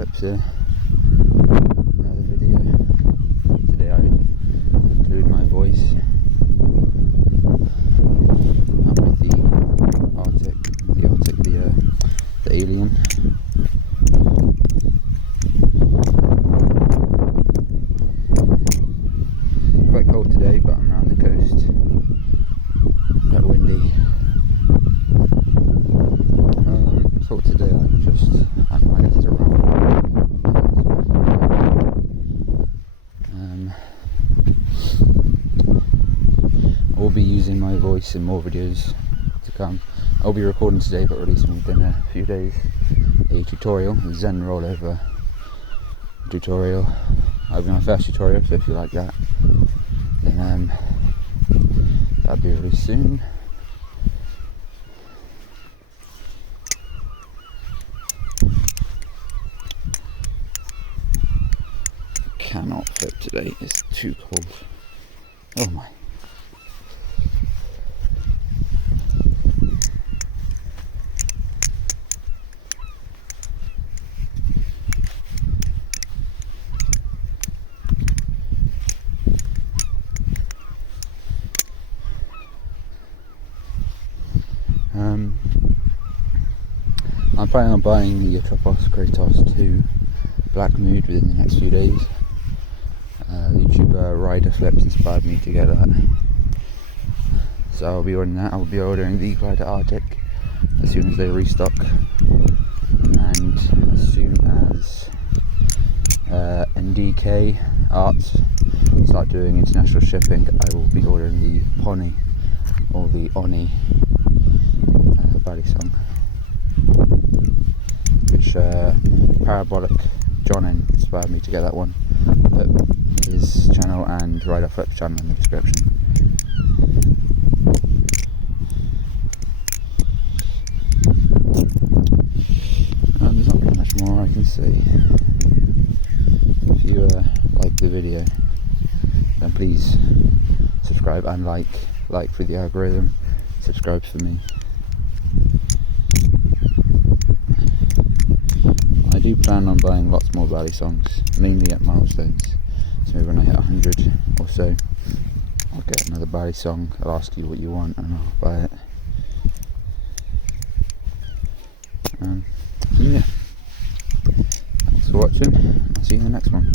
flips here. Another video. Today I include my voice. I'm with the alien. Quite cold today, but I'm around the coast. Quite windy. So today I'm I guess it's around. I will be using my voice in more videos to come. I'll be recording today but releasing within a few days a tutorial, a Zen rollover tutorial. That'll be my first tutorial, so if you like that, then that'll be released soon. Cannot flip today, it's too cold. Oh my. I'm planning on buying the Atropos Kratos 2 Black Mood within the next few days. The YouTuber Rider Flips inspired me to get that, so I'll be ordering that. I'll be ordering the Glider Arctic as soon as they restock, and as soon as NDK Arts start doing international shipping, I will be ordering the Pony or the Oni Balisong, which Parabolic Jonin inspired me to get that one. Put his channel and Rider Flip's channel in the description. There's not really much more I can say. If you like the video, then please subscribe and like for the algorithm, subscribe for me. I do plan on buying lots more Balisongs, mainly at milestones. So maybe when I hit 100 or so, I'll get another Balisong. I'll ask you what you want and I'll buy it. Yeah. Thanks for watching. I'll see you in the next one.